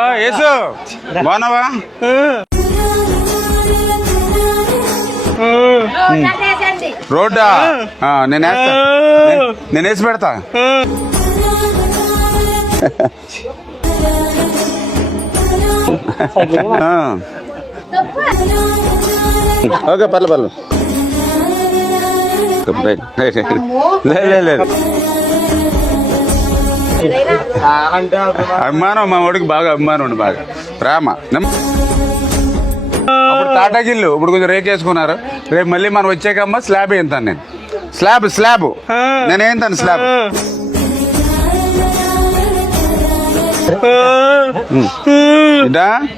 యేసు బాగున్నావా? రోడ్డా నేను వేస్తా, నేను వేసి పెడతా. ఓకే పర్లేదు లేదు అభిమానం, మా వాడికి బాగా అభిమానం ఉండి బాగా ప్రేమ. అప్పుడు టాటా గిల్లు, ఇప్పుడు కొంచెం రేక్ వేసుకున్నారు. రేపు మళ్ళీ మనం వచ్చాకమ్మా స్లాబ్ వేస్తాను నేను. స్లాబ్ నేను వేస్తాను స్లాబ్.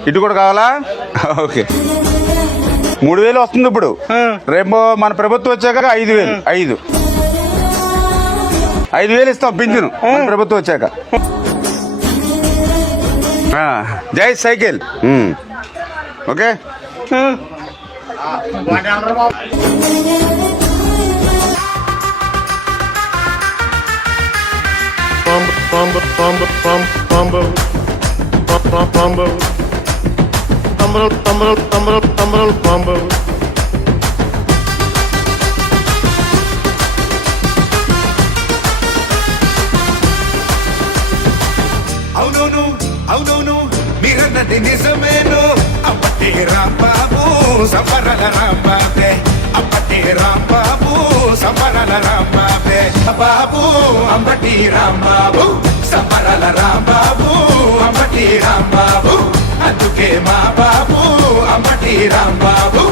ఇటు కూడా కావాలా? ఓకే 3000 వస్తుంది ఇప్పుడు. రేపు మన ప్రభుత్వం వచ్చాక 5,000 ఇస్తాం పింఛను మన ప్రభుత్వం వచ్చాక. జై సైకిల్. ఓకే అవునవును మీరన్నది నిజమేను. అప్పటి రాంబాబు సంబరాల రాంబాబే, అప్పటి రాంబాబు సంబరాల రాంబాబే. బాబు అంబటి రాంబాబు సంబరాల రాంబాబు, అంబటి రాంబాబు. అందుకే మా బాబు అంబటి రాంబాబు.